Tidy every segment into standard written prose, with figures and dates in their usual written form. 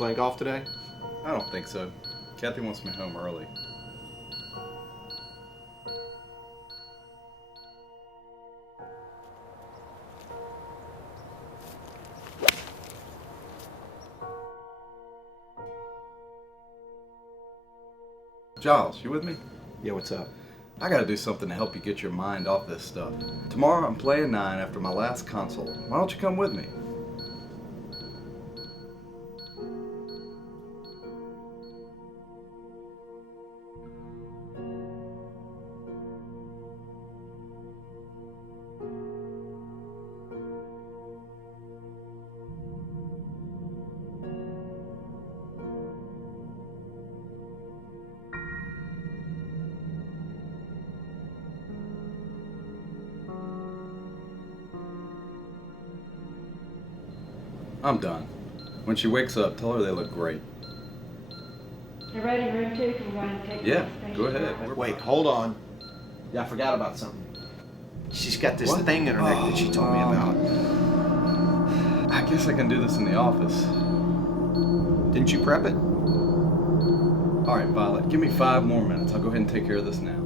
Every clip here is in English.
playing golf today? I don't think so. Kathy wants me home early. Giles, you with me? Yeah, what's up? I gotta do something to help you get your mind off this stuff. Tomorrow I'm playing 9 after my last consult. Why don't you come with me? I'm done. When she wakes up, tell her they look great. You ready, room 2? Can we go ahead and take Yeah, this go patient ahead. out? Wait, hold on. Yeah, I forgot about something. She's got this thing in her neck that she told me about. I guess I can do this in the office. Didn't you prep it? All right, Violet, give me 5 more minutes. I'll go ahead and take care of this now.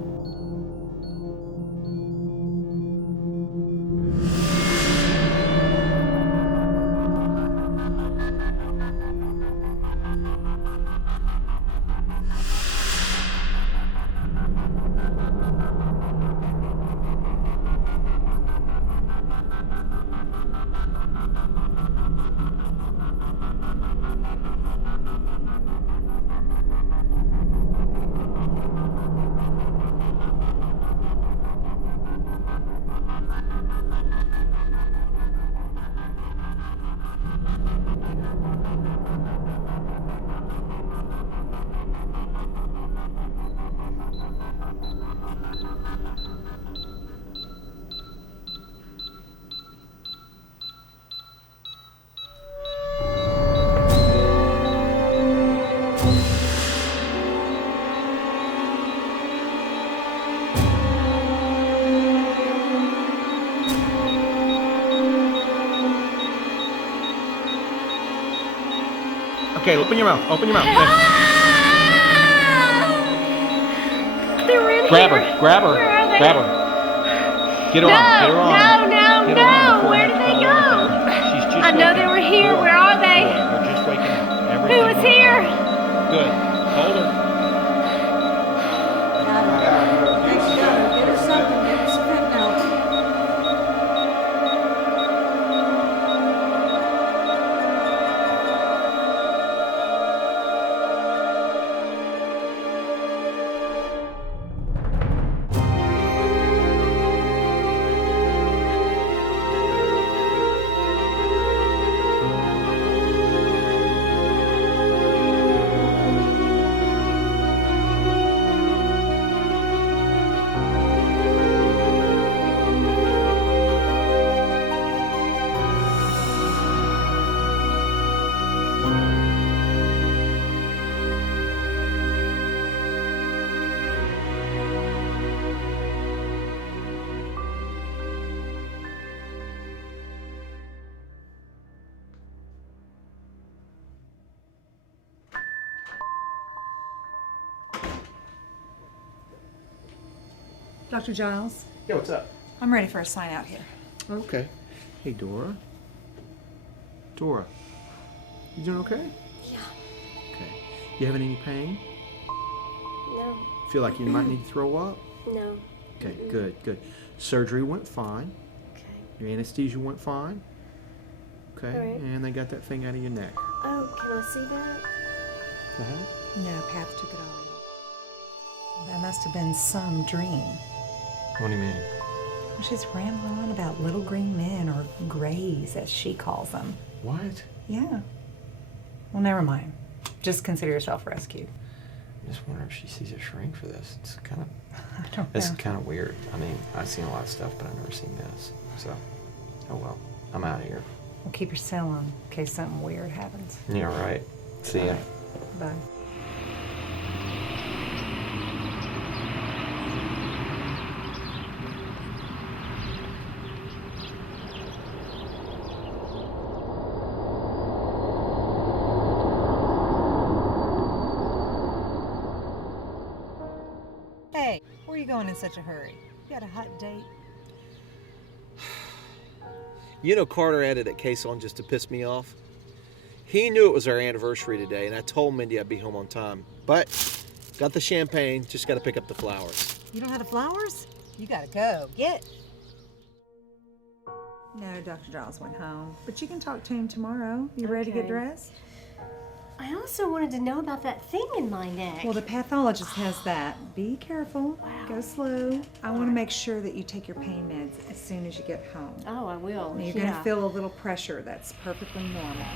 Okay, open your mouth. Open your mouth. They were in Grab here. her. Grab her. Where are they? Grab her. Get her on. Get her on. No, Get her on before Where I did have to they call go? her anything. She's just I know they waking were up. here. Dora. Where are they? Dora, they're just waking up. Who Everything was will here? come. Good. Hold her. Get her something. Get her some fentanyl. Dr. Giles, Yeah, what's up? I'm ready for a sign out here. Okay. Hey, Dora. Dora. You doing okay? Yeah. Okay. You having any pain? No. Feel like you might need to throw up? No. Okay, good, good. Surgery went fine. Okay. Your anesthesia went fine. Okay, All right. and they got that thing out of your neck. Oh, can I see that? No, Pat took it already. That must have been some dream. What do you mean? She's rambling on about little green men, or grays as she calls them. What? Yeah. Well, never mind. Just consider yourself rescued. I just wonder if she sees a shrink for this. It's kind of, I don't it's know. kind of weird. I mean, I've seen a lot of stuff, but I've never seen this. So, oh well, I'm out of here. Well, keep your cell on in case something weird happens. Yeah, right. See ya. Bye. Hey, where are you going in such a hurry? You got a hot date? You know Carter added that case on just to piss me off. He knew it was our anniversary today, and I told Mindy I'd be home on time. But got the champagne, just got to pick up the flowers. You don't have the flowers? You gotta go. Get. No, Dr. Giles went home. But you can talk to him tomorrow. You ready to get Okay. dressed? I also wanted to know about that thing in my neck. Well, the pathologist has that. Be careful. Go slow. I want to make sure that you take your pain meds as soon as you get home. Oh, I will. You're going to feel a little pressure. That's perfectly normal.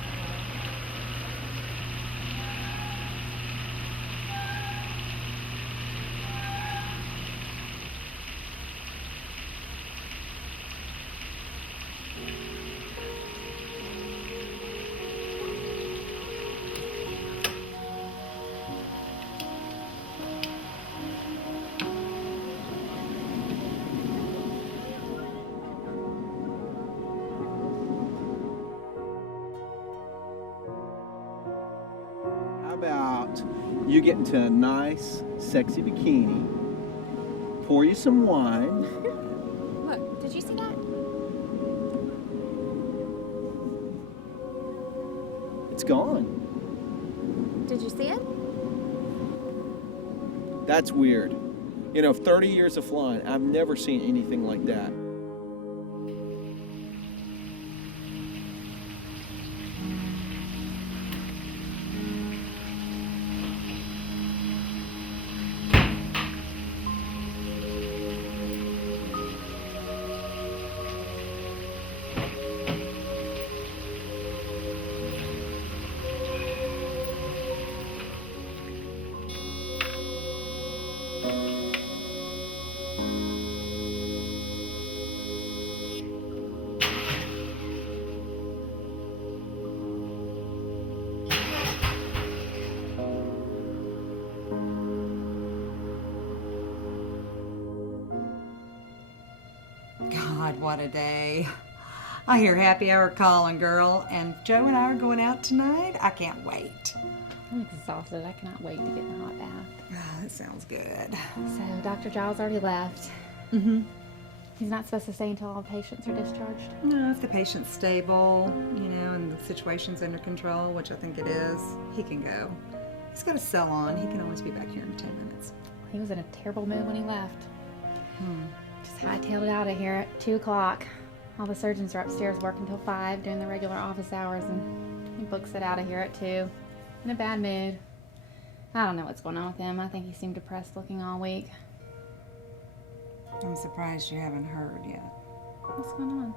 How about you get into a nice, sexy bikini, pour you some wine. Look, did you see that? It's gone. Did you see it? That's weird. You know, 30 years of flying, I've never seen anything like that. God, what a day. I hear happy hour calling, girl. And Joe and I are going out tonight. I can't wait. I'm exhausted. I cannot wait to get in the hot bath. Oh, that sounds good. So, Dr. Giles already left. Mm-hmm. He's not supposed to stay until all patients are discharged. No, if the patient's stable, and the situation's under control, which I think it is, he can go. He's got a cell on. He can always be back here in 10 minutes. He was in a terrible mood when he left. Just hightailed it out of here at 2 o'clock. All the surgeons are upstairs working till 5 during the regular office hours, and he books it out of here at 2. In a bad mood. I don't know what's going on with him. I think he seemed depressed looking all week. I'm surprised you haven't heard yet. What's going on?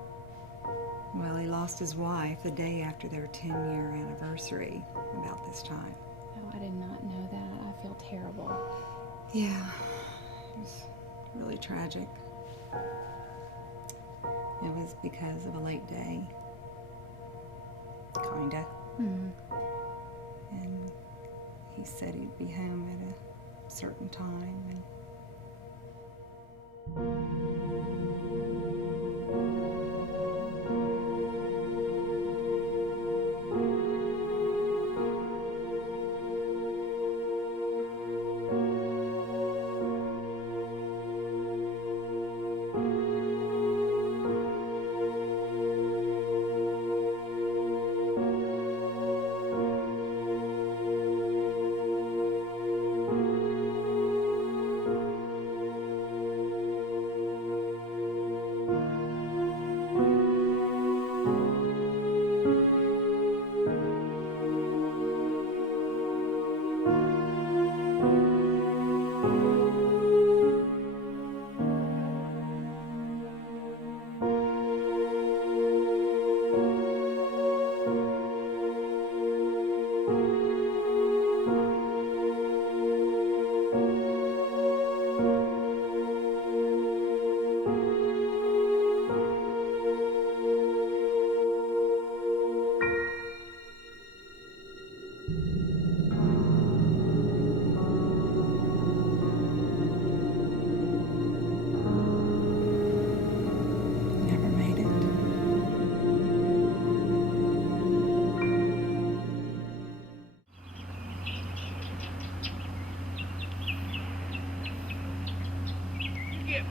Well, he lost his wife the day after their 10-year anniversary, about this time. Oh, I did not know that. I feel terrible. Yeah, it was really tragic. It was because of a late day. Kinda. And he said he'd be home at a certain time, and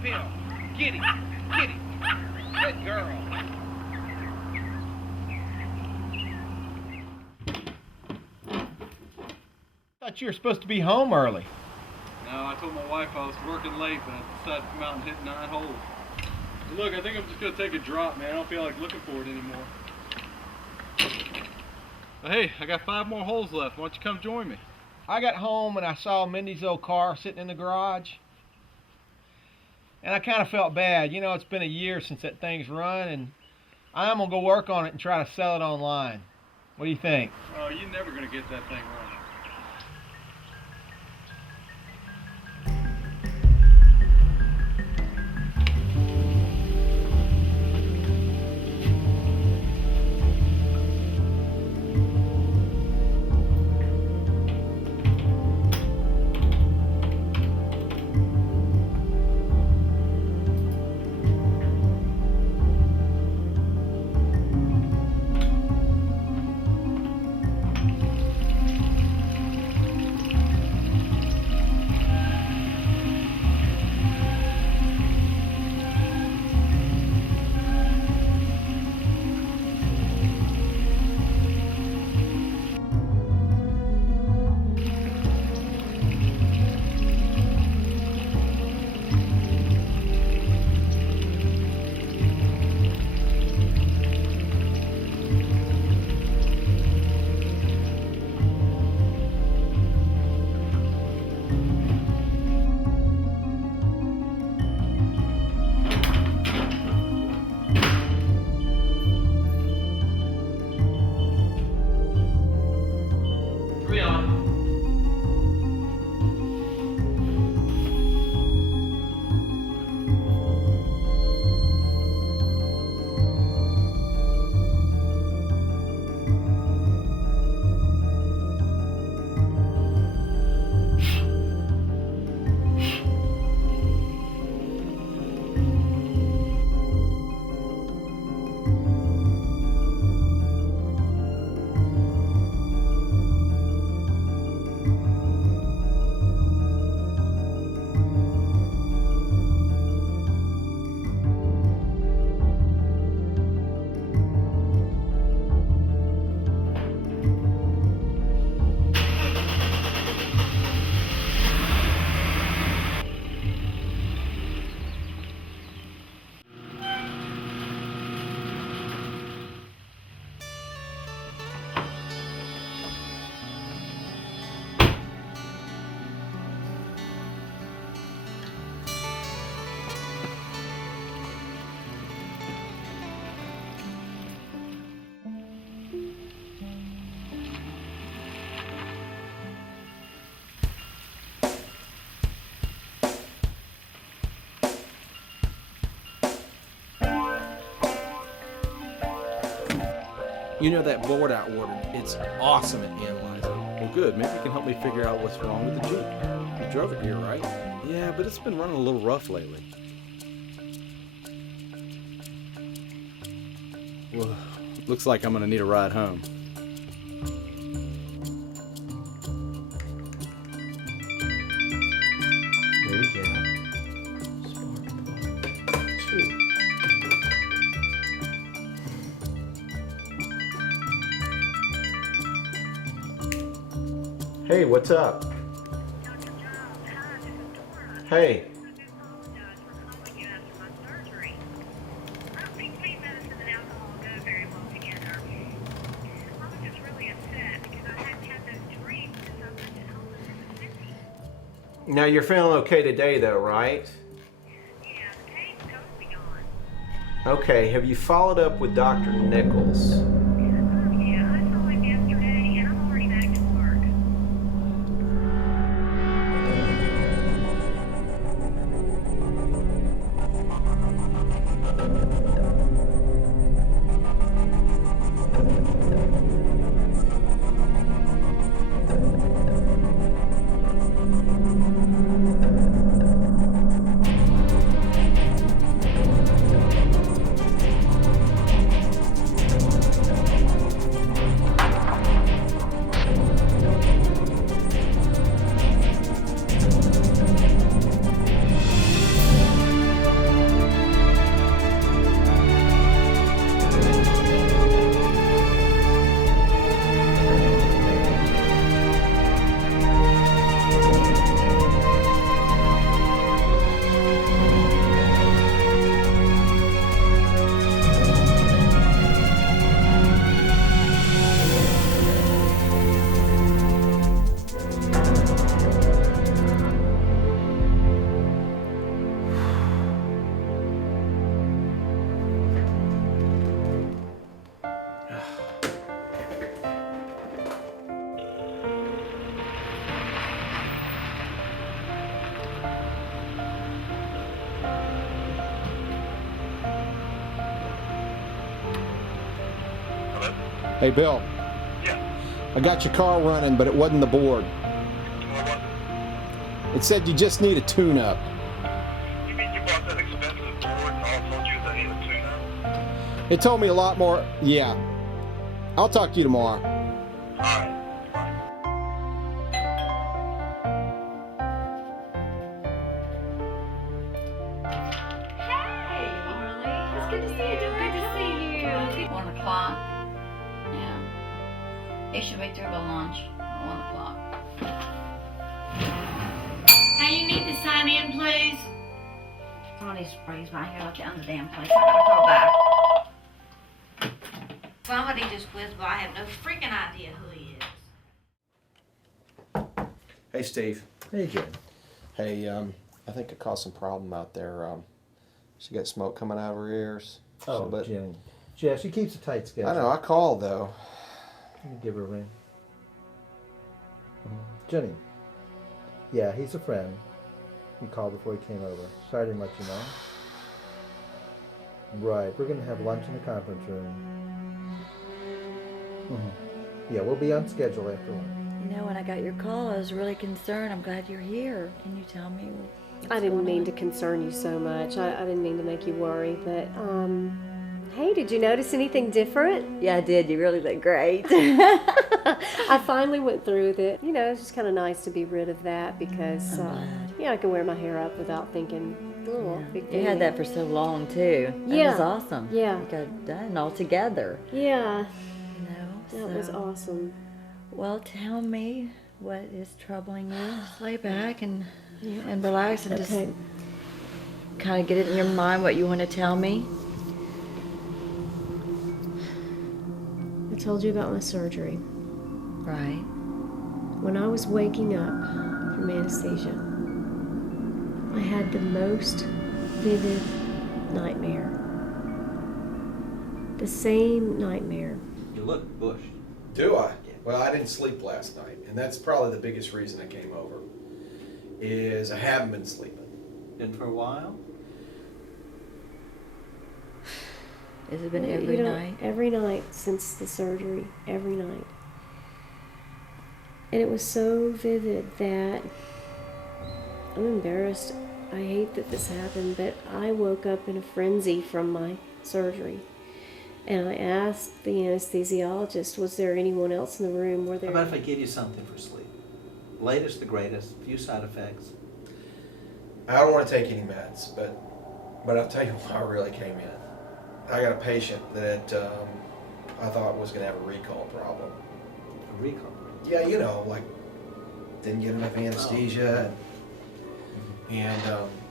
Bill. Get him. Get him. Good girl. Thought you were supposed to be home early. No, I told my wife I was working late, but I decided to come out and hit 9 holes. But look, I think I'm just going to take a drop, man. I don't feel like looking for it anymore. But hey, I got 5 more holes left. Why don't you come join me? I got home and I saw Mindy's old car sitting in the garage. And I kind of felt bad. You know, it's been a year since that thing's run, and I'm going to go work on it and try to sell it online. What do you think? Oh, you're never going to get that thing running. You know that board I ordered, it's awesome at analyzing. Well, good. Maybe you can help me figure out what's wrong with the Jeep. You drove it here, right? Yeah, but it's been running a little rough lately. Well, looks like I'm gonna need a ride home. There you go. Spark plug 2. Hey, what's up? Dr. Giles, hi, this is Dora. Hey. I do apologize for calling you after my surgery. I don't think pain medicine and alcohol go very well together. I was just really upset because I hadn't had those dreams since I lived at home in Mississippi. Now you're feeling okay today though, right? Yeah, the pain's totally gone. Okay, have you followed up with Dr. Nichols? Yeah, I saw him yesterday and I'm already back to work. Hey, Bill. Yeah. I got your car running, but it wasn't the board. What was it? It said you just need a tune-up. You mean you bought that expensive board and all told you they need a tune-up? It told me a lot more. Yeah. I'll talk to you tomorrow. Alright. Good to see you, Dora. Good to see you. 1 o'clock. Yeah. They should be through by lunch at 1 o'clock. Hey, you need to sign in, please. All these sprays right here looking on the damn place. I gotta go back. Somebody just whizzed by. I have no freaking idea who he is. Hey, Steve. Hey, Jay. Hey, I think I caused some problem out there. She got smoke coming out of her ears. Oh, but Jenny. Yeah, she keeps a tight schedule. I know. I called though. Let me give her a ring. Jenny. Yeah, he's a friend. He called before he came over. Sorry I didn't let you know. Right, we're gonna have lunch in the conference room. Yeah, we'll be on schedule after lunch. You know, when I got your call, I was really concerned. I'm glad you're here. Can you tell me what's I didn't going mean on? to concern you so much. I didn't mean to make you worry, but, hey, did you notice anything different? Yeah, I did. You really look great. I finally went through with it. You know, it's just kind of nice to be rid of that because, I can wear my hair up without thinking, oh, big You deal. had that for so long, too. That Yeah. was awesome. Yeah. You got it done all together. Yeah. You know, That was so- awesome. Well, tell me what is troubling you. Just lay back and relax and just kind of get it in your mind what you want to tell me. I told you about my surgery. Right. When I was waking up from anesthesia, I had the most vivid nightmare. The same nightmare. You look bushed. Do I? Well, I didn't sleep last night, and that's probably the biggest reason I came over, is I haven't been sleeping. Been for a while? Has it been You every know, night? Every night since the surgery, every night. And it was so vivid that I'm embarrassed. I hate that this happened, but I woke up in a frenzy from my surgery. And I asked the anesthesiologist, was there anyone else in the room? Were there... How about if I give you something for sleep? Latest to greatest, few side effects. I don't want to take any meds, but I'll tell you why I really came in. I got a patient that I thought was going to have a recall problem. A recall? Yeah, you know, like didn't get enough anesthesia, and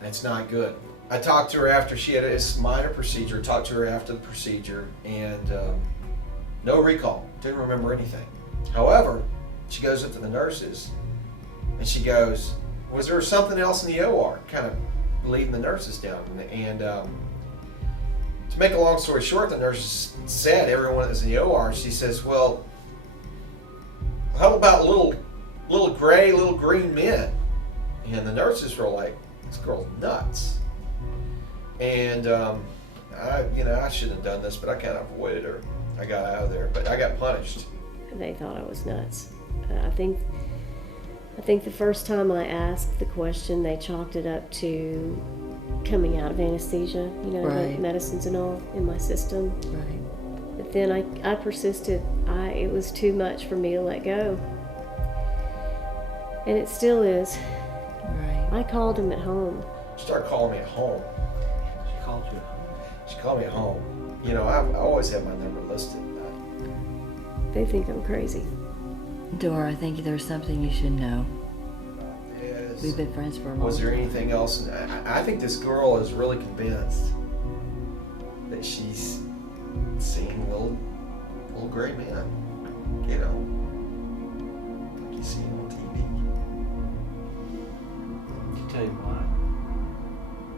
it's not good. I talked to her after she had a minor procedure, talked to her after the procedure, and no recall, didn't remember anything. However, she goes up to the nurses, and she goes, was there something else in the OR? Kind of leading the nurses down. And to make a long story short, the nurse said, everyone that was in the OR, she says, well, how about little gray, little green men? And the nurses were like, this girl's nuts. And I shouldn't have done this, but I kind of avoided her. I got out of there, but I got punished. They thought I was nuts. I think the first time I asked the question, they chalked it up to coming out of anesthesia, you know, Right. the medicines and all in my system. Right. But then I persisted. It was too much for me to let go. And it still is. Right. I called him at home. She started calling me at home. She called you. She called me at home. You know, I always have my number listed. They think I'm crazy. Dora, I think there's something you should know. Yes. We've been friends for a long Was there time. anything else? I think this girl is really convinced that she's seeing little gray men, you know, like you see on TV. Did she tell you why?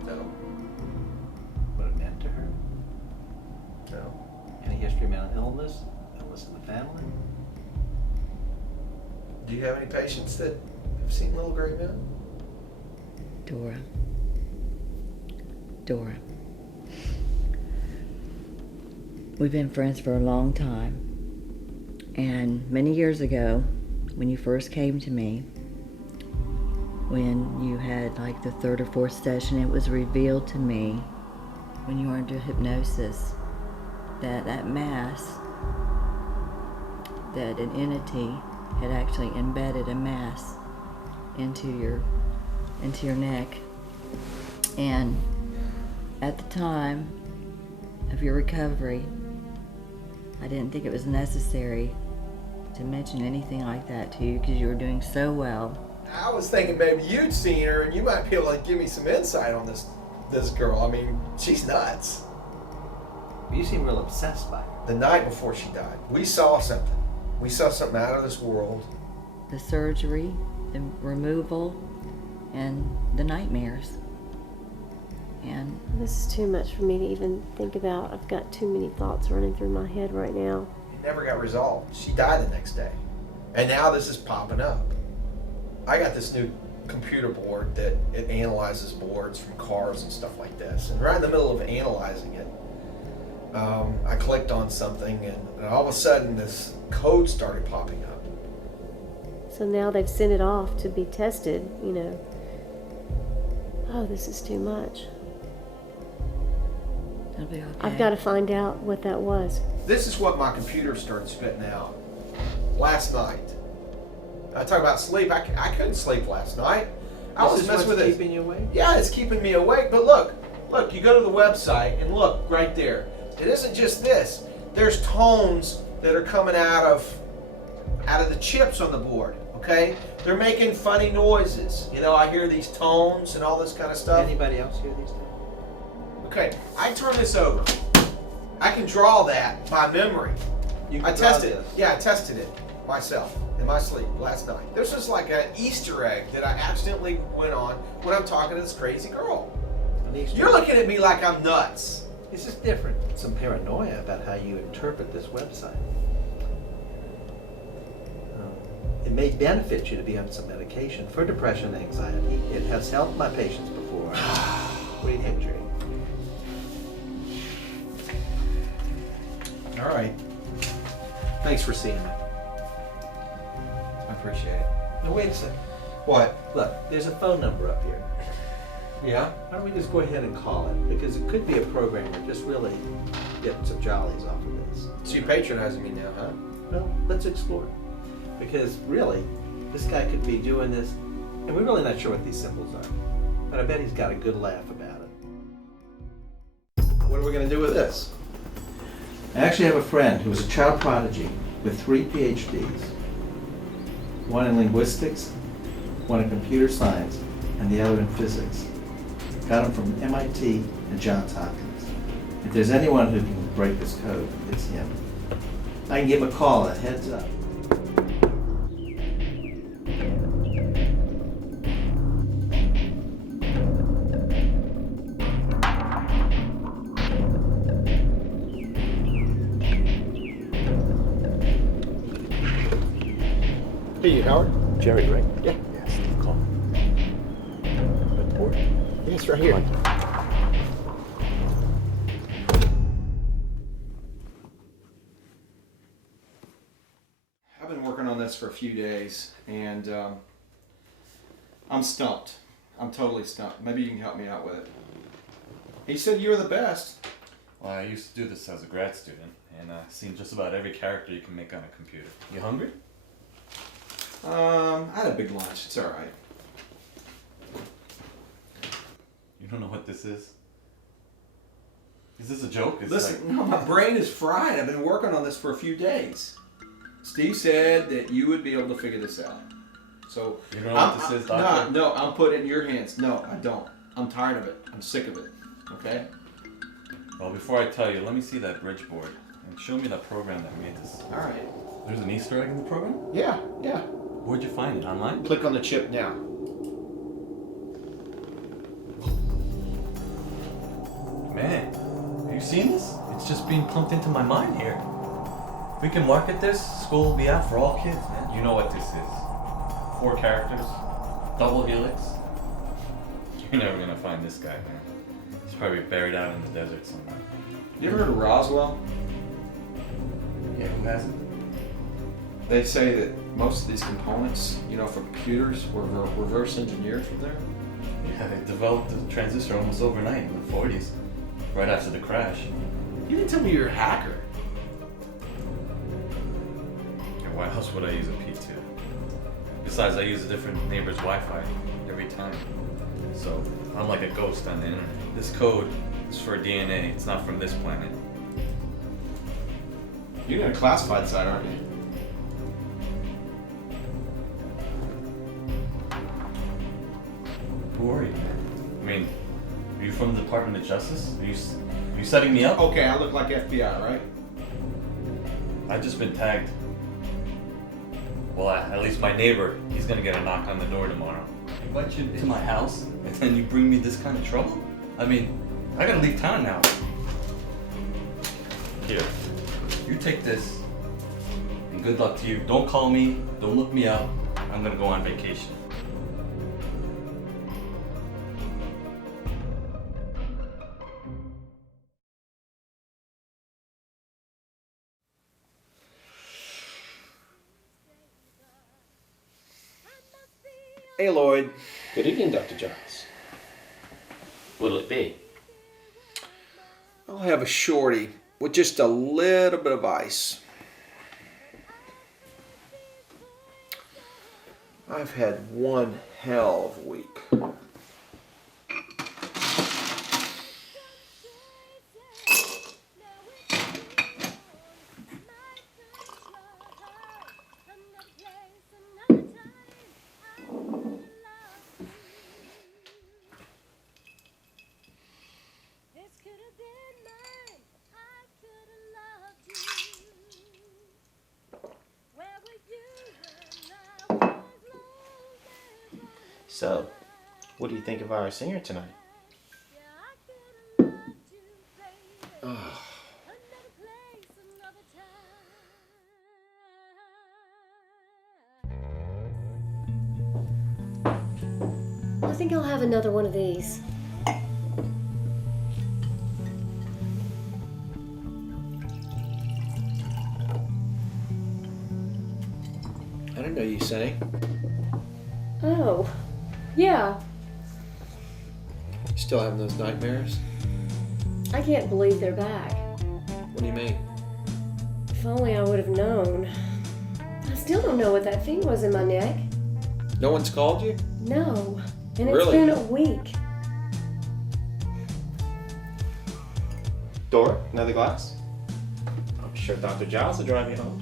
No, What it meant to her? no. Any history of mental illness? Illness in the family? Do you have any patients that have seen little gray men? Dora. We've been friends for a long time. And many years ago, when you first came to me, when you had like the third or fourth session, it was revealed to me when you were under hypnosis that that mass, that an entity had actually embedded a mass into your neck. And at the time of your recovery, I didn't think it was necessary to mention anything like that to you because you were doing so well. I was thinking maybe you'd seen her and you might be able to give me some insight on this girl. I mean, she's nuts. You seem real obsessed by her. The night before she died, we saw something. We saw something out of this world. The surgery, the removal, and the nightmares. And This is too much for me to even think about. I've got too many thoughts running through my head right now. It never got resolved. She died the next day. And now this is popping up. I got this new computer board that it analyzes boards from cars and stuff like this. And right in the middle of analyzing it, I clicked on something and all of a sudden this code started popping up. So now they've sent it off to be tested, you know. Oh, this is too much. it'll be okay. I've got to find out what that was. This is what my computer started spitting out last night. I talk about sleep. I couldn't sleep last night. I was messing with it. Keeping you awake? Yeah, it's keeping me awake. But look, you go to the website and look right there. It isn't just this. There's tones that are coming out of the chips on the board. Okay, they're making funny noises. You know, I hear these tones and all this kind of stuff. Anybody else hear these tones? Okay, I turn this over. I can draw that by memory. I tested it. Yeah, I tested it myself in my sleep last night. This is like an Easter egg that I accidentally went on when I'm talking to this crazy girl. You're looking at me like I'm nuts. This is different. Some paranoia about how you interpret this website. It may benefit you to be on some medication for depression and anxiety. It has helped my patients before. What do you think, Jerry? All right. Thanks for seeing me. I appreciate it. Now wait a second. What? Look, there's a phone number up here. Yeah? Why don't we just go ahead and call it? Because it could be a programmer just really getting some jollies off of this. So you're patronizing me now, huh? Well, let's explore it. Because really, this guy could be doing this, and we're really not sure what these symbols are. But I bet he's got a good laugh about it. What are we going to do with this? I actually have a friend who was a child prodigy with 3 PhDs. One in linguistics, one in computer science, and the other in physics. Got him from MIT and Johns Hopkins. If there's anyone who can break this code, it's him. I can give him a call, a heads up. Hey, Howard. Jerry, right? Yeah. Yeah, Steve, call. Report. Yeah, it's right here. I've been working on this for a few days, and I'm stumped. I'm totally stumped. Maybe you can help me out with it. He said you were the best. Well, I used to do this as a grad student, and I've seen just about every character you can make on a computer. You hungry? I had a big lunch. It's all right. You don't know what this is? Is this a joke? It's Listen, like... no, my brain is fried. I've been working on this for a few days. Steve said that you would be able to figure this out. So You don't know what this is, doctor? No, I'm putting it in your hands. No, I don't. I'm tired of it. I'm sick of it. Okay? Well, before I tell you, let me see that bridge board and show me that program that made this. All right. There's an Easter egg in the program? Yeah. Where'd you find it? Online? Click on the chip now. Man, have you seen this? It's just being pumped into my mind here. If we can market this, school will be out for all kids, man. You know what this is. 4 characters, double helix. You're never gonna find this guy, man. He's probably buried out in the desert somewhere. You ever heard of Roswell? Yeah, who hasn't? They say that most of these components, you know, for computers were reverse engineered from there. Yeah, they developed the transistor almost overnight in the 40s, right after the crash. You didn't tell me you're a hacker. And why else would I use a P2? Besides, I use a different neighbor's Wi-Fi every time. So I'm like a ghost on the internet. This code is for DNA. It's not from this planet. You're in a classified site, aren't you? Who are you, man? I mean, are you from the Department of Justice? Are you setting me up? Okay, I look like FBI, right? I've just been tagged. Well, at least my neighbor, he's gonna get a knock on the door tomorrow. He invite you to my house, and then you bring me this kind of trouble? I mean, I gotta leave town now. Here, you take this, and good luck to you. Don't call me, don't look me up. I'm gonna go on vacation. Hey, Lloyd. Good evening, Dr. Giles. What'll it be? I'll have a shorty with just a little bit of ice. I've had one hell of a week. So, what do you think of our singer tonight? I think I'll have another one of these. I didn't know you sang. Oh, yeah. Still having those nightmares? I can't believe they're back. What do you mean? If only I would have known. I still don't know what that thing was in my neck. No one's called you? No. And it's Really? been a week. Dora, another glass? I'm sure Dr. Giles will drive you home.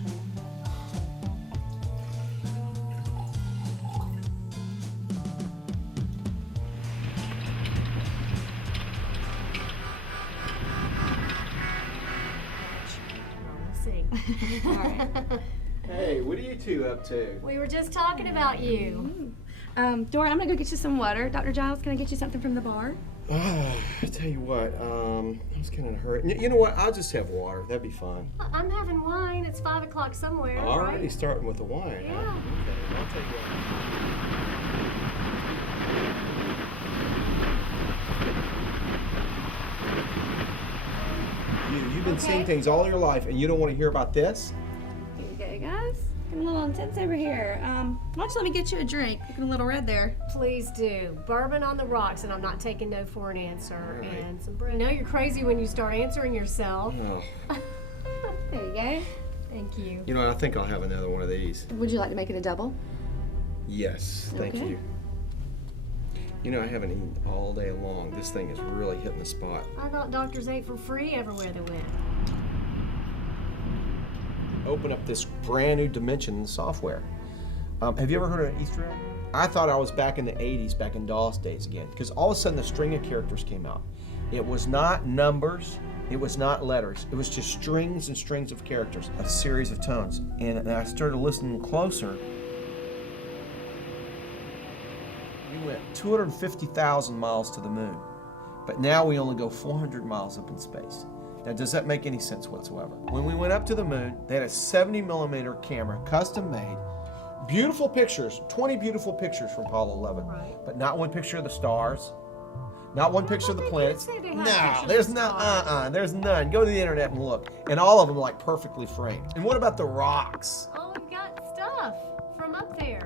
Hey, what are you two up to? We were just talking about you. Dora, I'm gonna go get you some water. Dr. Giles, can I get you something from the bar? I tell you what, I was kind of in a hurry. You know what? I'll just have water. That'd be fine. I'm having wine. It's 5 o'clock somewhere. Already right? starting with the wine. Yeah. Huh? Okay, I'll take that. You've been seeing things all your life, and you don't want to hear about this? Okay, guys. Getting a little intense over here. Why don't you let me get you a drink? Looking a little red there. Please do. Bourbon on the rocks, and I'm not taking no for an answer. Right. And some bread. You know you're crazy when you start answering yourself. Oh. There you go. Thank you. You know, I think I'll have another one of these. Would you like to make it a double? Yes, thank Okay. you. You know, I haven't eaten all day long. This thing is really hitting the spot. I thought doctors ate for free everywhere they went. Open up this brand new dimension in the software. Have you ever heard of an Easter egg? I thought I was back in the 80s, back in DOS days again, because all of a sudden a string of characters came out. It was not numbers, it was not letters, it was just strings and strings of characters, a series of tones. And I started listening closer. We went 250,000 miles to the moon, but now we only go 400 miles up in space. Now, does that make any sense whatsoever? When we went up to the moon, they had a 70mm camera, custom made, beautiful pictures, 20 beautiful pictures from Apollo 11, but not one picture of the stars, not one picture of the planets. No, there's none. There's none. Go to the internet and look, and all of them are like perfectly framed. And what about the rocks? Oh, we've got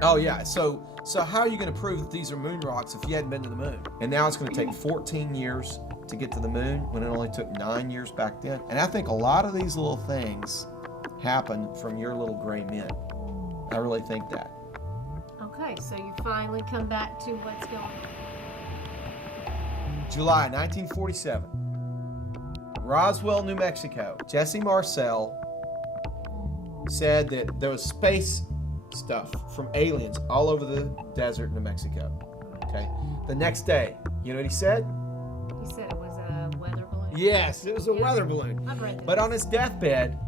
Oh yeah, so how are you going to prove that these are moon rocks if you hadn't been to the moon? And now it's going to take 14 years to get to the moon when it only took 9 years back then. And I think a lot of these little things happen from your little gray men. I really think that. Okay, so you finally come back to what's going on. July 1947, Roswell, New Mexico. Jesse Marcel said that there was space stuff from aliens all over the desert in New Mexico. Okay. The next day, you know what he said? He said it was a weather balloon. Yes, it was a weather balloon. I've read that. But on his deathbed,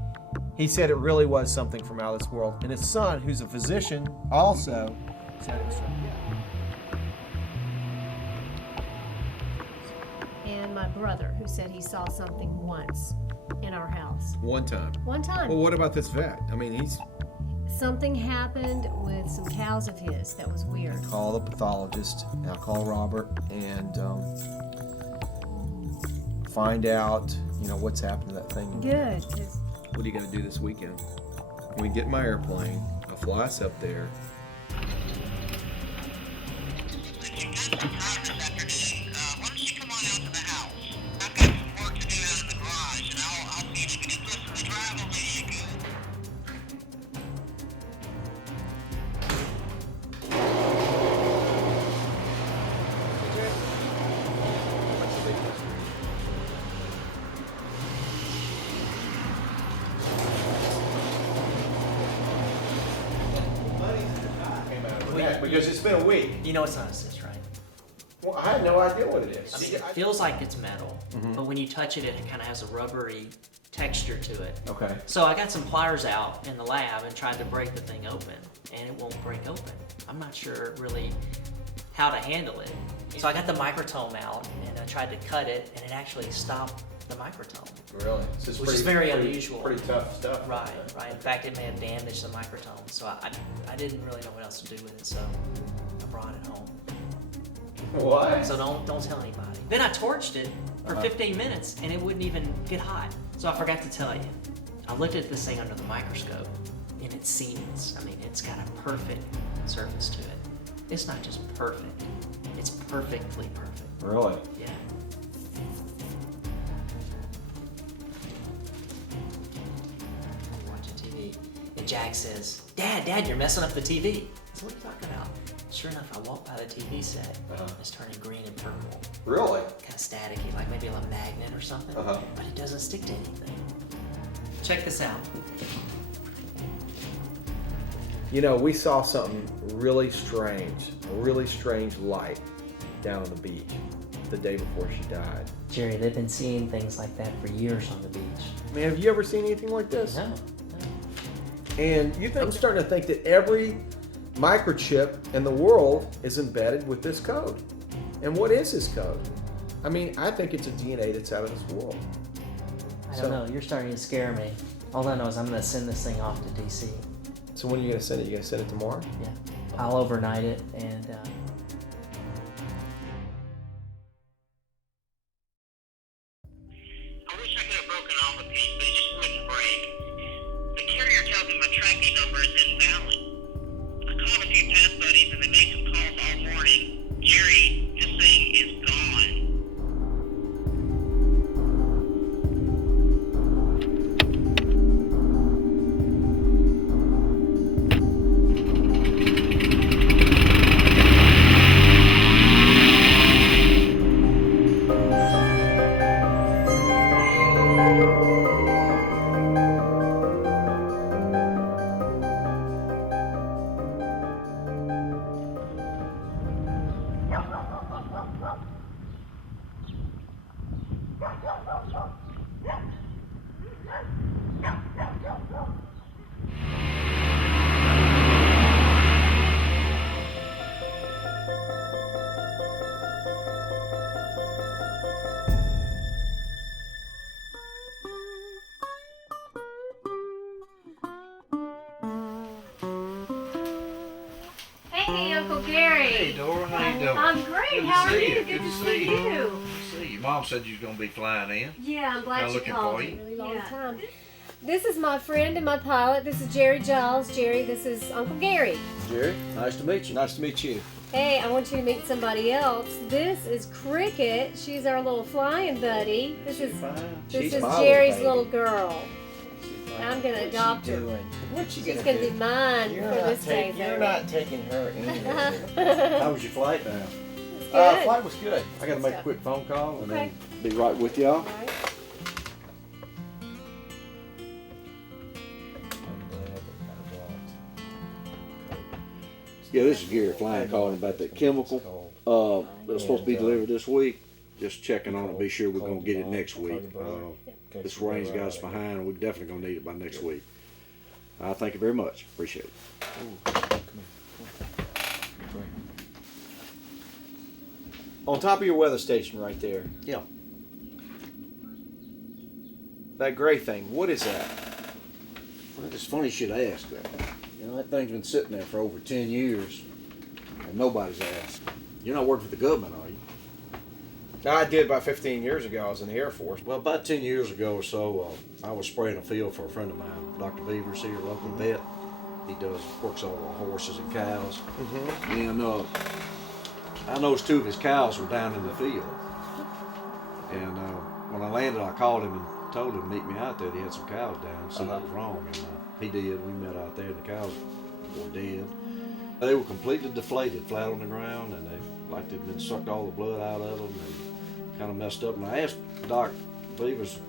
he said it really was something from out of this world. And his son, who's a physician, also said it was from. And my brother, who said he saw something once in our house. One time. One time. Well, what about this vet? I mean, he's. Something happened with some cows of his that was weird. Call the pathologist. Now call Robert and find out, what's happened to that thing. Good. 'Cause What are you going to do this weekend? When we get in my airplane, I'll fly us up there. Because it's been a week. You know it's not a cyst, right? Well, I had no idea what it is. I mean, it feels like it's metal, but when you touch it, it kind of has a rubbery texture to it. Okay. So I got some pliers out in the lab and tried to break the thing open, and it won't break open. I'm not sure really how to handle it. So I got the microtome out, and I tried to cut it, and it actually stopped the microtome. Really? So it's which is very unusual. Pretty tough stuff. Right. In fact, it may have damaged the microtome, so I didn't really know what else to do with it, so I brought it home. What? So don't tell anybody. Then I torched it for 15 minutes, and it wouldn't even get hot. So I forgot to tell you. I looked at this thing under the microscope, and it's seamless. I mean, it's got a perfect surface to it. It's not just perfect. It's perfectly perfect. Really? Yeah. Watching TV, and Jack says, Dad, you're messing up the TV. So what are you talking about? Sure enough, I walked by the TV set. It's turning green and purple. Really? Kind of staticky, like maybe a magnet or something. But it doesn't stick to anything. Check this out. We saw something really strange, a really strange light down on the beach the day before she died. Jerry, they've been seeing things like that for years on the beach. I mean, have you ever seen anything like this? No. And I'm starting to think that every microchip in the world is embedded with this code. And what is this code? I mean, I think it's a DNA that's out of this world. I don't know. You're starting to scare me. All I know is I'm going to send this thing off to DC. So when are you going to send it? You going to send it tomorrow? Yeah. I'll overnight it and... I wish I could have broken off a piece, but it just wouldn't break. The carrier tells me my tracking number is invalid. I called a few test buddies and they made some calls all morning. Jerry, this thing is gone. Hey, Uncle Gary. Hey, Dora, how you doing? I'm great. Good to How are see you? Good to see you. Good to see you. Mom said you was gonna be flying in. Yeah, I'm glad Kinda you looking called for me. you. Really long time. This is my friend and my pilot. This is Jerry Giles. Jerry, this is Uncle Gary. Jerry, nice to meet you. Nice to meet you. Hey, I want you to meet somebody else. This is Cricket. She's our little flying buddy. This is Jerry's little girl. I'm gonna adopt her. She's gonna be mine for this day. You're not taking her anywhere. How was your flight now? Flight was good. I gotta make a quick phone call and Okay. then be right with y'all. Right. Yeah, this is Gary Flying calling about that chemical that was supposed to be delivered this week. Just checking on it, be sure we're gonna get it next week. This rain's got us behind, and we're definitely gonna need it by next week. Thank you very much. Appreciate it. On top of your weather station right there. Yeah. That gray thing, what is that? Well, it's funny you should ask that. You know, that thing's been sitting there for over 10 years, and nobody's asked. You're not working for the government, are you? I did about 15 years ago. I was in the Air Force. Well, about 10 years ago or so, I was spraying a field for a friend of mine, Dr. Beavers here, local vet. He works on horses and cows. And I noticed 2 of his cows were down in the field. And when I landed, I called him and told him to meet me out there. He had some cows down, see what was wrong. And he did. We met out there, and the cows were dead. They were completely deflated, flat on the ground, and they'd been sucked all the blood out of them and kind of messed up. And I asked Doc Beavers,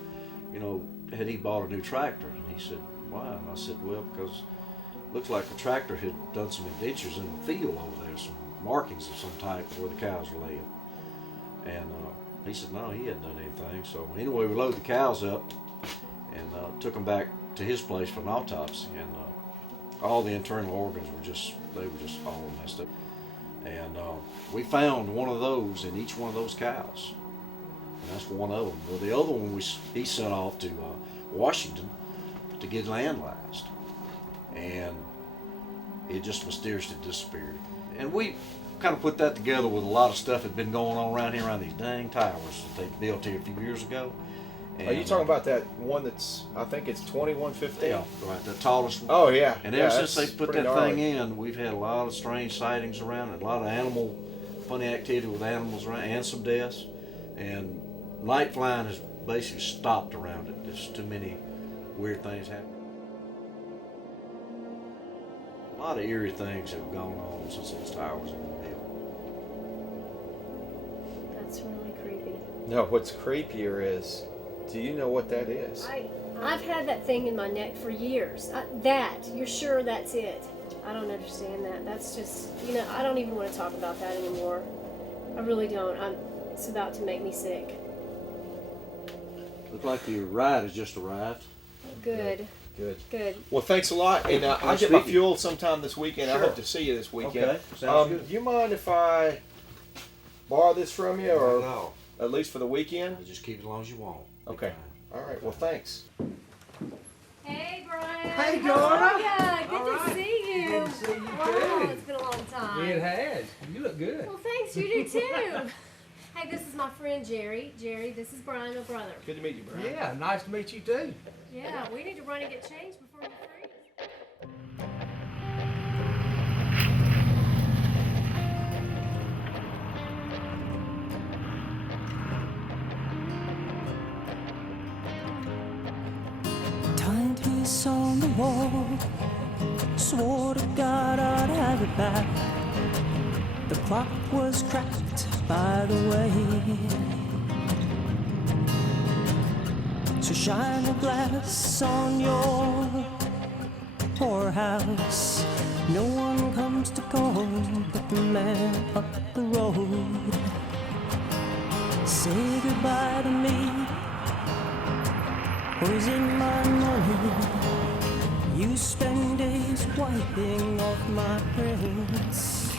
you know, had he bought a new tractor? And he said, why? And I said, well, because it looks like the tractor had done some indentures in the field over there, some markings of some type where the cows were laying. And he said, no, he hadn't done anything. So anyway, we loaded the cows up and took them back to his place for an autopsy. And all the internal organs were just all messed up. And we found one of those in each one of those cows. And that's one of them. Well, the other one he sent off to Washington to get landlassed. And it just mysteriously disappeared. And we kind of put that together with a lot of stuff that had been going on around here, around these dang towers that they built here a few years ago. And, are you talking about that one that's, I think it's 2115? Yeah, right, the tallest one. Oh, yeah. And ever since they put that thing in, we've had a lot of strange sightings around it, a lot of funny activity with animals around, and some deaths. And night flying has basically stopped around it. There's too many weird things happening. A lot of eerie things have gone on since those towers have been built. That's really creepy. No, what's creepier is, do you know what that is? I've had that thing in my neck for years. You're sure that's it? I don't understand that. That's just, I don't even want to talk about that anymore. I really don't. It's about to make me sick. Looks like your ride has just arrived. Good. Good. Well, thanks a lot. And I'll get my fuel sometime this weekend. Sure. I hope to see you this weekend. Okay, sounds good. Do you mind if I borrow this from you, or No. at least for the weekend? Just keep it as long as you want. Okay. All right. Well, thanks. Hey, Brian. Hey, How Dora. are ya? Good All to right. see you. Good to see you, Wow, too. it's been a long time. It has. You look good. Well, thanks. You do too. Hey, this is my friend Jerry. Jerry, this is Brian, my brother. Good to meet you, Brian. Yeah, nice to meet you too. Yeah, we need to run and get changed before you freeze. Timepiece on the wall, swore to God I'd have it back. The clock was cracked by the way. So shine a glass on your poorhouse. No one comes to call but the man up the road. Say goodbye to me, or is it my money? You spend days wiping off my prints.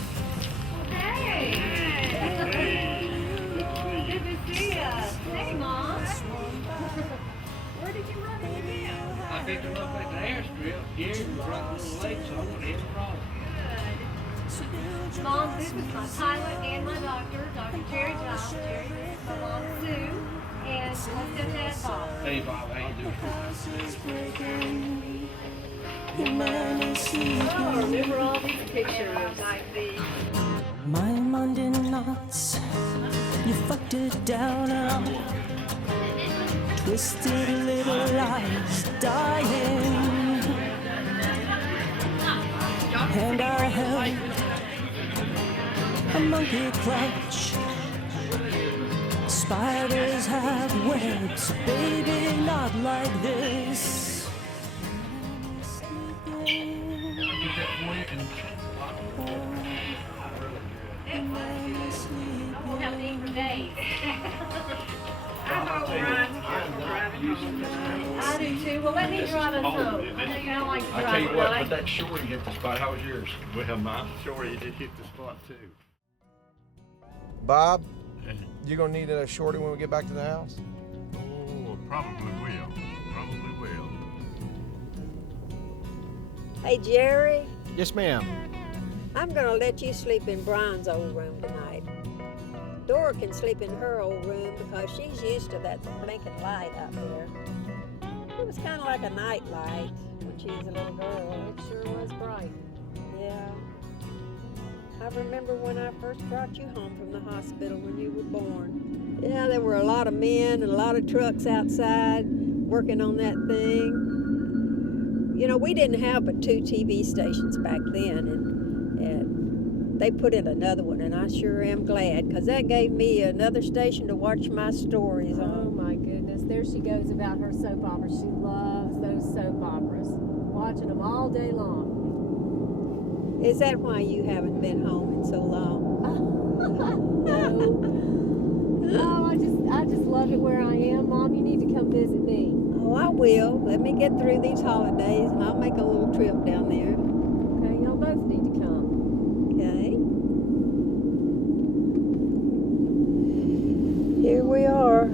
Hey! Good to see ya. Hey, Mom. Where did you run into me? I picked her up at the airstrip. Gary was running a little late, so I went to hit across. Good. Mom, this is my pilot and my doctor, Dr. Jerry Giles. Jerry, this is my mom, Sue, and my stepdad, Bob. Hey, Bob, how you doing? The man is sleeping. Oh, remember all these pictures. My Monday nights, you fucked it down and twisted little lies dying. And I held a monkey clutch. Spiders have webs, baby, not like this. I do too. Well, let me drive us home. I know you don't like to drive. I tell you what, right? but that shorty hit the spot. How was yours? Well, my shorty did hit the spot too. Bob, you gonna need a shorty when we get back to the house? Oh, probably will. Probably will. Hey, Jerry, Yes, ma'am. I'm gonna let you sleep in Brian's old room tonight. Dora can sleep in her old room because she's used to that blinking light out there. It was kind of like a night light when she was a little girl. It sure was bright. Yeah. I remember when I first brought you home from the hospital when you were born. Yeah, there were a lot of men and a lot of trucks outside working on that thing. You know, we didn't have but 2 TV stations back then, and they put in another one, and I sure am glad, because that gave me another station to watch my stories on. Oh my goodness, there she goes about her soap operas. She loves those soap operas, watching them all day long. Is that why you haven't been home in so long? No, I just love it where I am. Mom, you need to come visit me. Oh, I will. Let me get through these holidays, and I'll make a little trip down there. Okay, y'all both need to come. Okay. Here we are.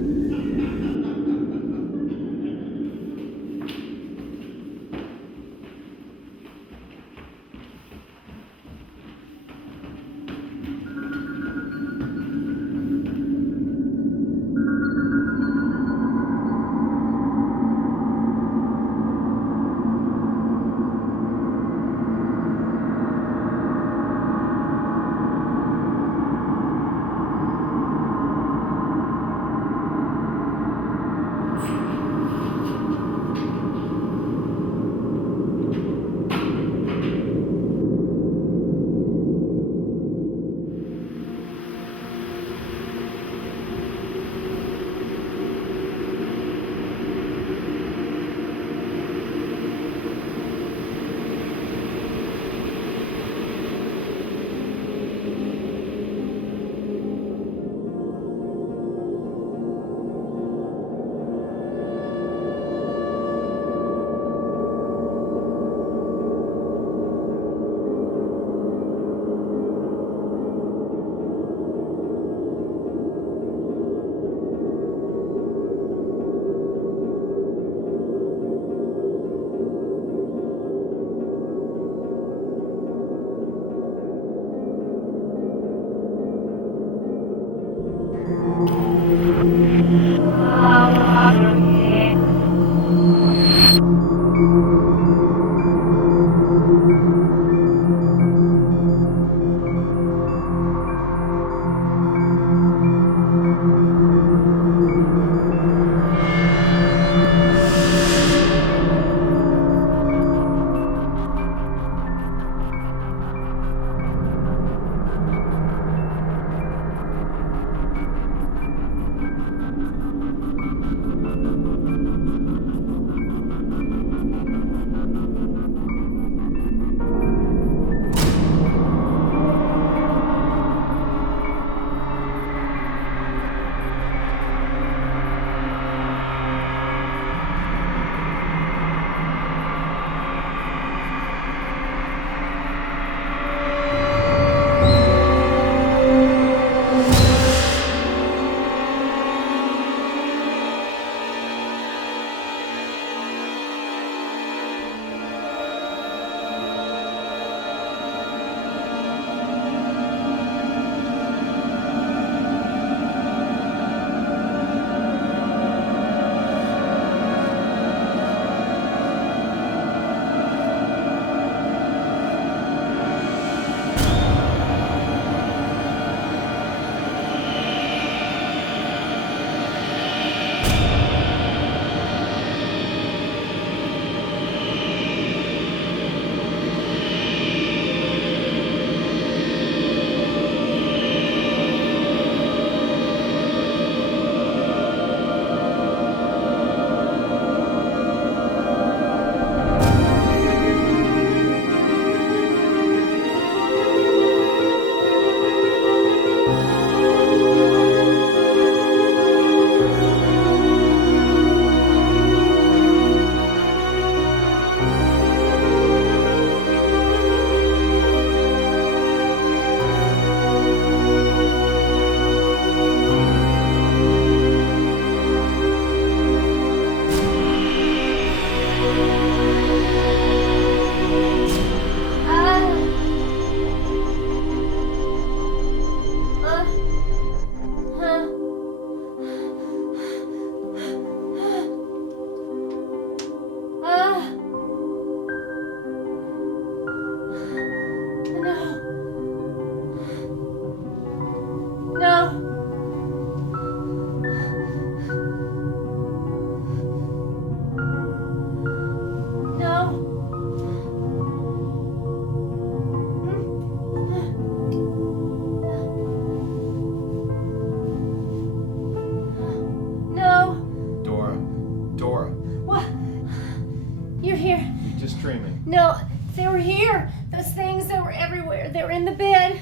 dreaming? No, they were here. Those things, they were everywhere. They were in the bed.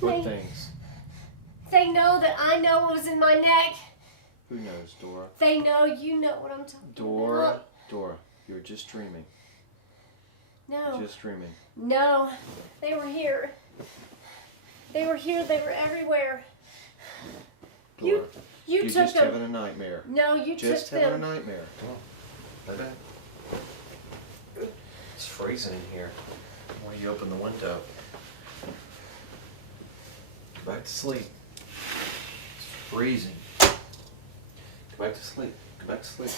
What things? They know that I know what was in my neck. Who knows, Dora? They know you know what I'm talking Dora, about. Dora, you're just dreaming. No. Just dreaming. No, they were here. They were here. They were everywhere. Dora, You you're took just them. having a nightmare. No, you just took having them. a nightmare. Lay back. It's freezing in here. Why don't you open the window? Go back to sleep. It's freezing. Go back to sleep. Go back to sleep.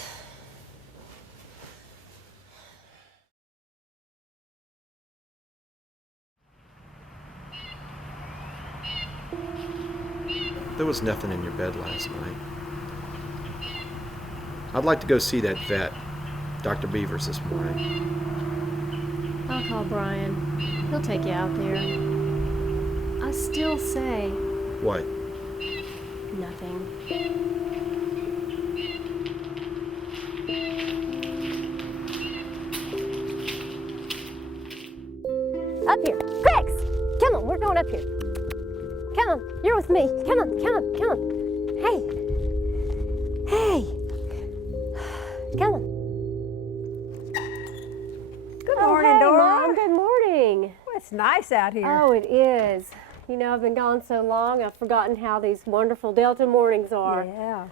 There was nothing in your bed last night. I'd like to go see that vet, Dr. Beavers, this morning. I'll call Brian. He'll take you out there. I still say What? nothing. Up here. Crix! Come on, we're going up here. Come on, you're with me. Come on, come on, come on. Hey. Hey. Come on. Good Oh, morning, hey, Dora. Mom. Good morning. Well, it's nice out here. Oh, it is. You know, I've been gone so long, I've forgotten how these wonderful Delta mornings are. Yeah,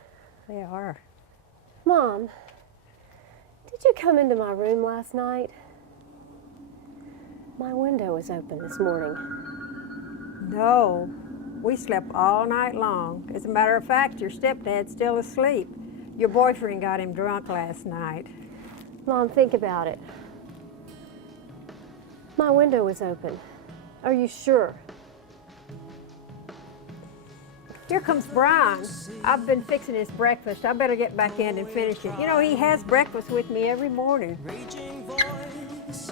they are. Mom, did you come into my room last night? My window was open this morning. No, we slept all night long. As a matter of fact, your stepdad's still asleep. Your boyfriend got him drunk last night. Mom, think about it. My window was open. Are you sure? Here comes Brian. I've been fixing his breakfast. I better get back in and finish it. You know, he has breakfast with me every morning. Raging voice,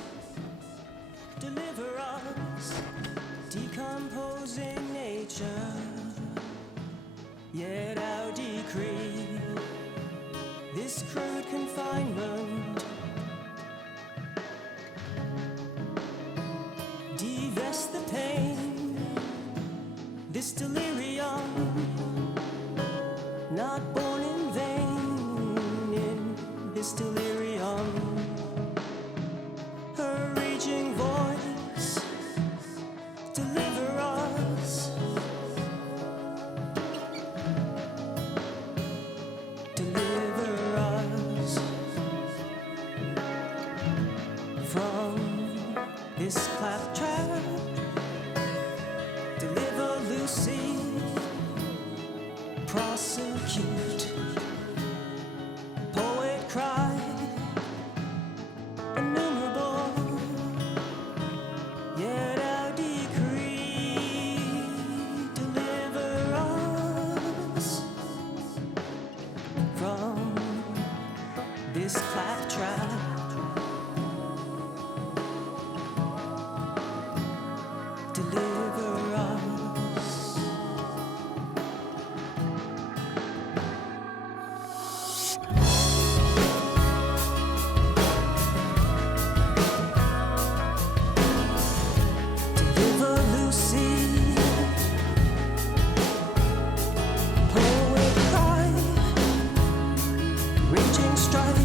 deliver us, decomposing nature. Yet our decree, this crude confinement, divest the pain, this delirium, not born in vain in this delirium. Her raging voice, deliver us. Deliver us from this claptrap. Deliver Lucy, prosecute. Poet cry, innumerable. Yet our decree, deliver us from this claptrap. Deliver us. Deliver Lucy. Poet cry, raging strike.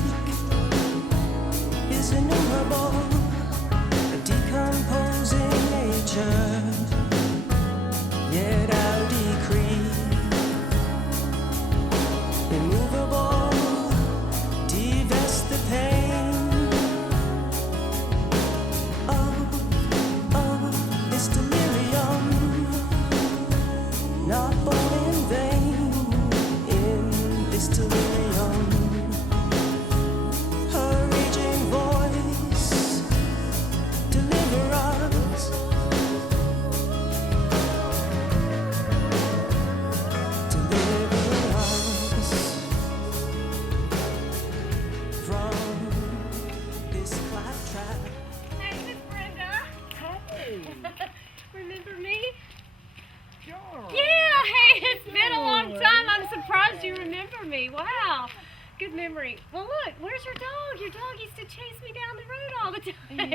good memory. Well, look, where's your dog? Your dog used to chase me down the road all the time.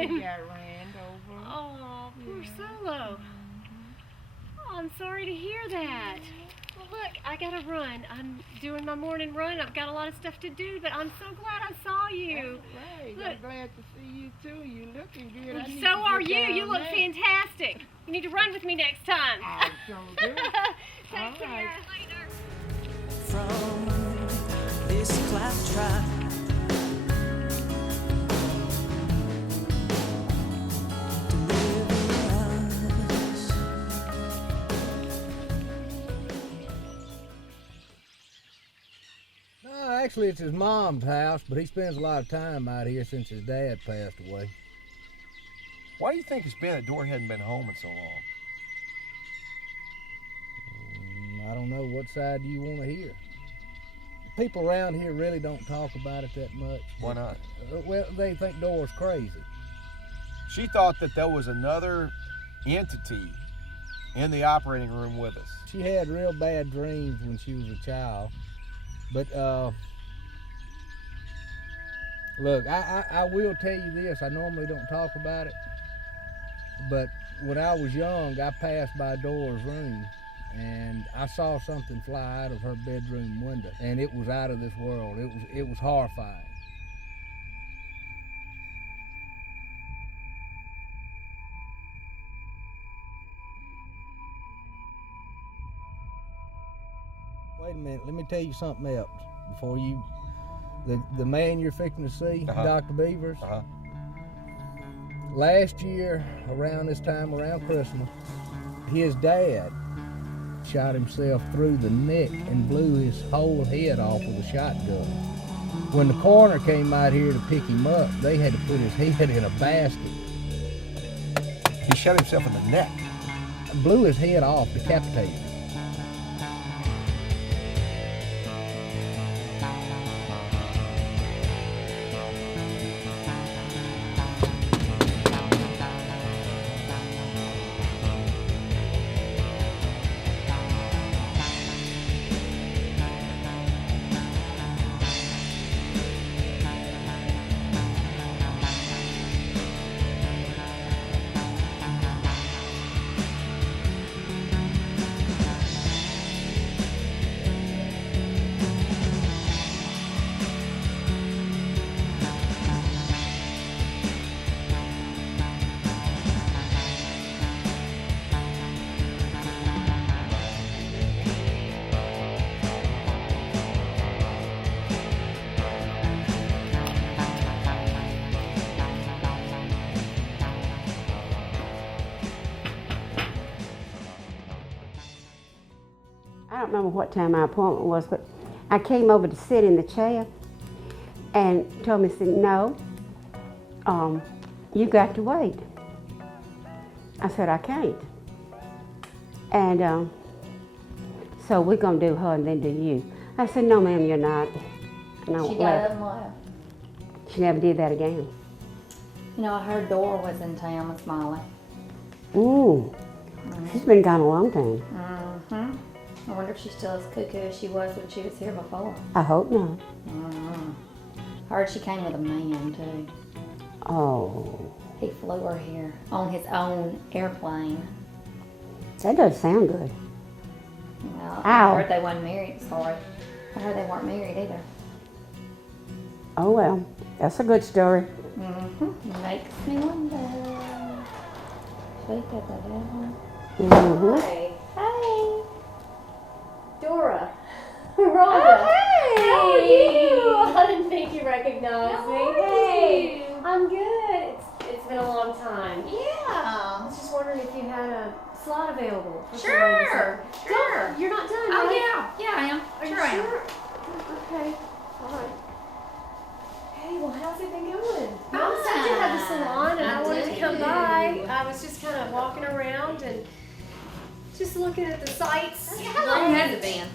He got ran over. Oh, poor Solo. Oh, I'm sorry to hear that. Well, look, I gotta run. I'm doing my morning run. I've got a lot of stuff to do, but I'm so glad I saw you. That's right. Look. I'm glad to see you too. You looking good. Well, I need so to are get you. down You look there. fantastic. You need to run with me next time. I sure do. Take care. From this claptrap deliverance. No, actually it's his mom's house, but he spends a lot of time out here since his dad passed away. Why do you think it's been that Dora hadn't been home in so long? I don't know, what side do you want to hear? People around here really don't talk about it that much. Why not? Well, they think Dora's crazy. She thought that there was another entity in the operating room with us. She had real bad dreams when she was a child. But look, I will tell you this, I normally don't talk about it, but when I was young, I passed by Dora's room and I saw something fly out of her bedroom window, and it was out of this world. It was horrifying. Wait a minute, let me tell you something else before you, the man you're fixing to see, Dr. Beavers, last year around this time, around Christmas, his dad shot himself through the neck and blew his whole head off with a shotgun. When the coroner came out here to pick him up, they had to put his head in a basket. He shot himself in the neck? Blew his head off, decapitated him. I don't remember what time my appointment was, but I came over to sit in the chair and told me, said, no, you got to wait. I said, I can't. And so we're gonna do her and then do you. I said, no ma'am, you're not. And I She got up and left. She never did that again. You know, I heard Dora was in town with Molly. Ooh, she's been gone a long time. Mm-hmm. I wonder if she's still as cuckoo as she was when she was here before. I hope not. Heard she came with a man, too. Oh. He flew her here on his own airplane. That doesn't sound good. No, Ow. I heard they weren't married. Sorry. I heard they weren't married either. Oh well, that's a good story. Mm-hmm. Makes me wonder. Speak of the devil. Mm-hmm. Hey. Hey. Dora. Rhonda. Oh, hey. How are you? I didn't think you recognized How me. are Hey. you? I'm good. It's been a long time. Yeah. I was just wondering if you had a slot available. For Sure. Don't, you're not done, Oh, right? yeah, I am. Are Sure you I am. sure? Okay. All right. Hey, well, how's it been going? Mom said you had the salon, and I wanted to come by. I was just kind of walking around and just looking at the sights. How long has it been?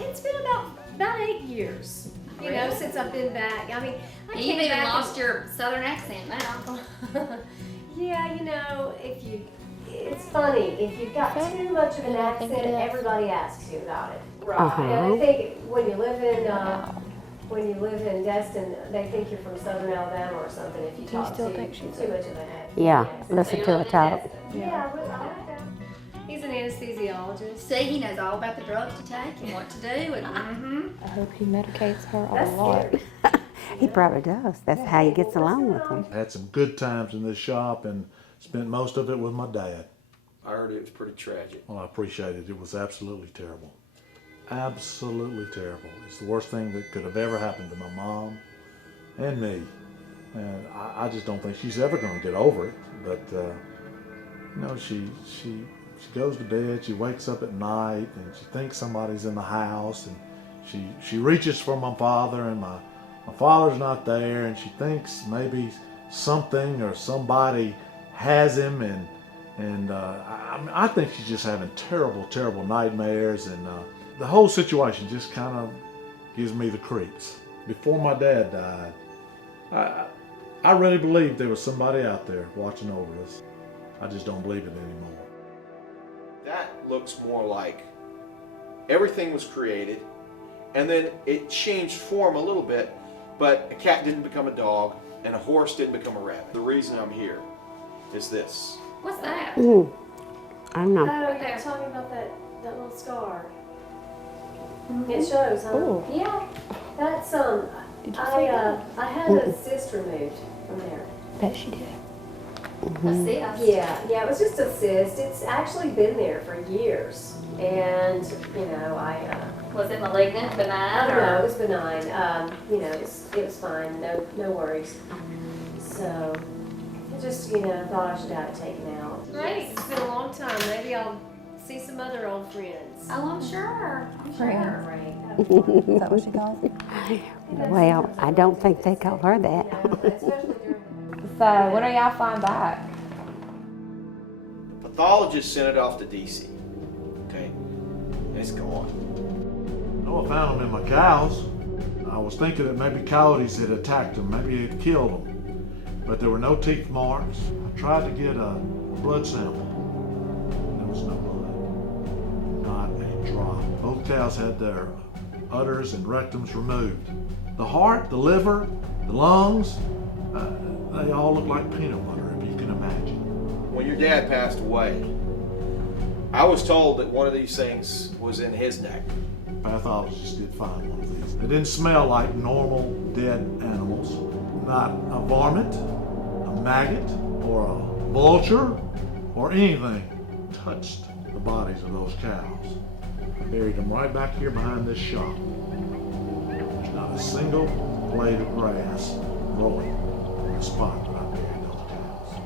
It's been about 8 years. You know, Really? since I've been back. I mean, I You've came even back lost and- your southern accent now. Yeah, you know, it's funny. If you've got too much of an accent, everybody asks you about it. Right. And I think when you live in when you live in Destin, they think you're from Southern Alabama or something if you Do you talk still too think she's much of a head. Yeah, listen to her talk. Yeah, I like him. He's an anesthesiologist. See, he knows all about the drugs to take and what to do. And I hope he medicates her That's a lot. He probably does. That's how he gets along with them. Had some good times in this shop and spent most of it with my dad. I heard it was pretty tragic. Well, I appreciate it. It was absolutely terrible. Absolutely terrible. It's the worst thing that could have ever happened to my mom and me. And I just don't think she's ever going to get over it. But, you know, she goes to bed, she wakes up at night, and she thinks somebody's in the house, and she reaches for my father, and my father's not there, and she thinks maybe something or somebody has him, and I think she's just having terrible nightmares, and the whole situation just kind of gives me the creeps. Before my dad died, I really believed there was somebody out there watching over us. I just don't believe it anymore. That looks more like everything was created, and then it changed form a little bit, but a cat didn't become a dog, and a horse didn't become a rabbit. The reason I'm here is this. what's that? I don't know. Oh, you're talking about that little scar. It shows, huh? Ooh. Yeah, that's Did you see that? I had a cyst removed from there. Bet she did. A cyst? Yeah, it was just a cyst. It's actually been there for years, and you know, Was it malignant, benign, no, or? it was benign. You know, it was fine. No worries. So, I just thought I should have it taken out. Great. It's been a long time. Maybe I'll see some other old friends. Oh, I'm sure. Right. Is that what she calls it? Well, I don't think they call her that. So, when are y'all flying back? Pathologist sent it off to DC. Okay, it's gone. No, I found them in my cows. I was thinking that maybe coyotes had attacked them, maybe had killed them. But there were no teeth marks. I tried to get a blood sample. There was no blood. Not a drop. Both cows had their udders and rectums removed. The heart, the liver, the lungs, they all look like peanut butter, if you can imagine. When your dad passed away, I was told that one of these things was in his neck. Pathologist did find one of these. They didn't smell like normal dead animals. Not a varmint, a maggot, or a vulture, or anything touched the bodies of those cows. I buried them right back here behind this shop. There's not a single blade of grass growing in the spot that I buried those cows.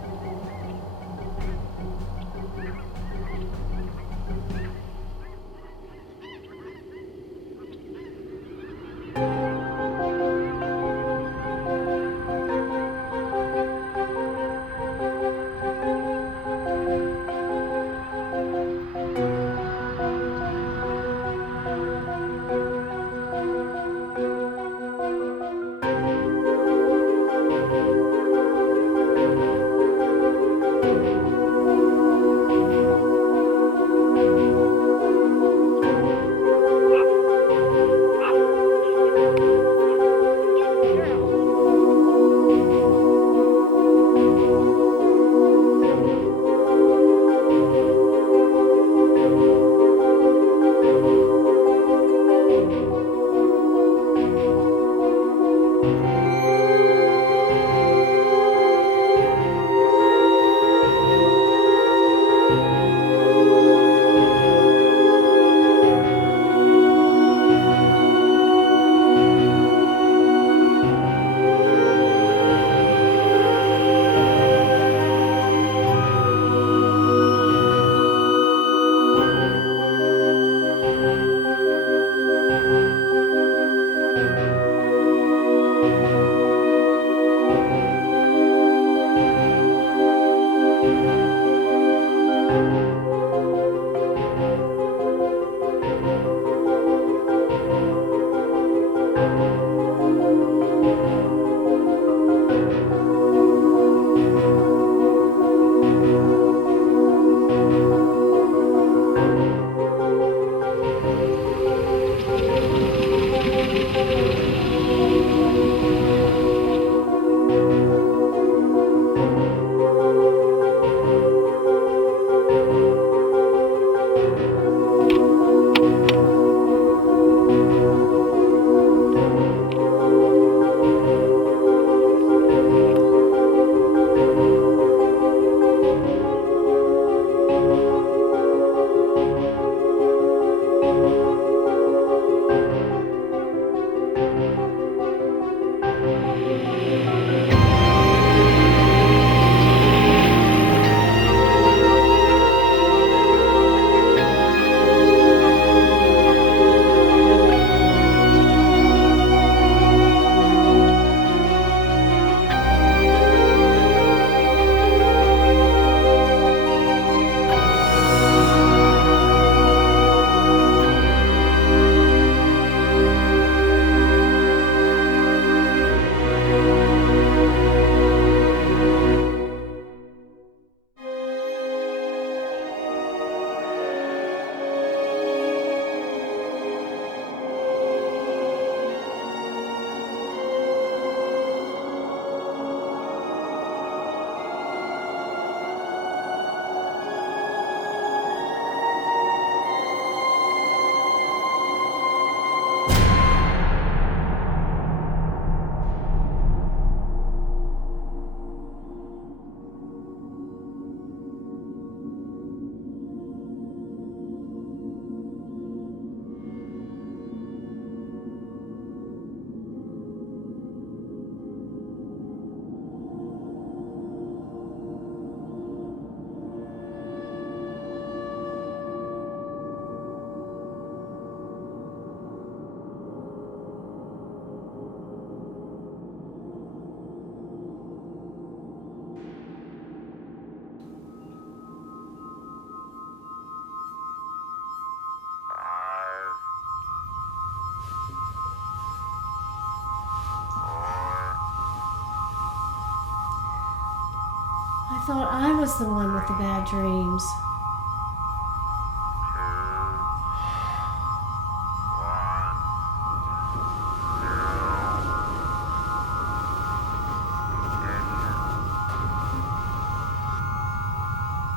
thought I was the one with the bad dreams.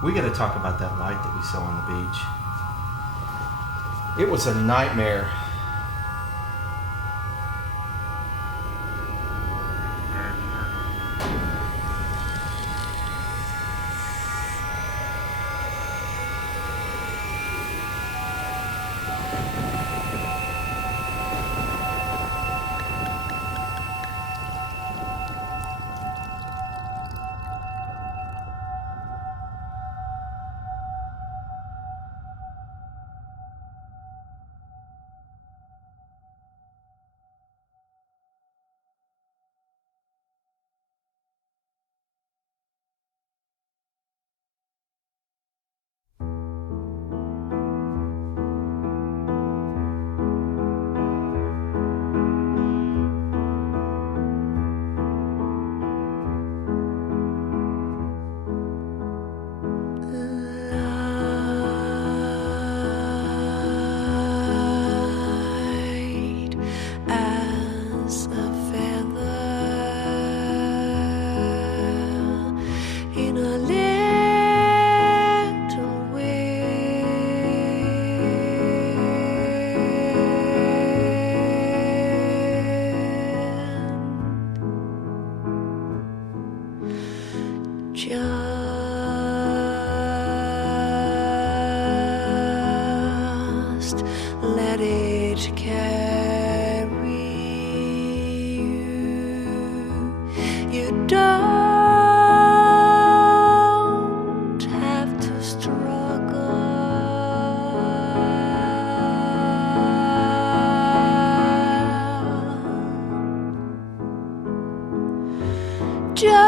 We got to talk about that light that we saw on the beach. It was a nightmare. Just let it carry you. You don't have to struggle. Just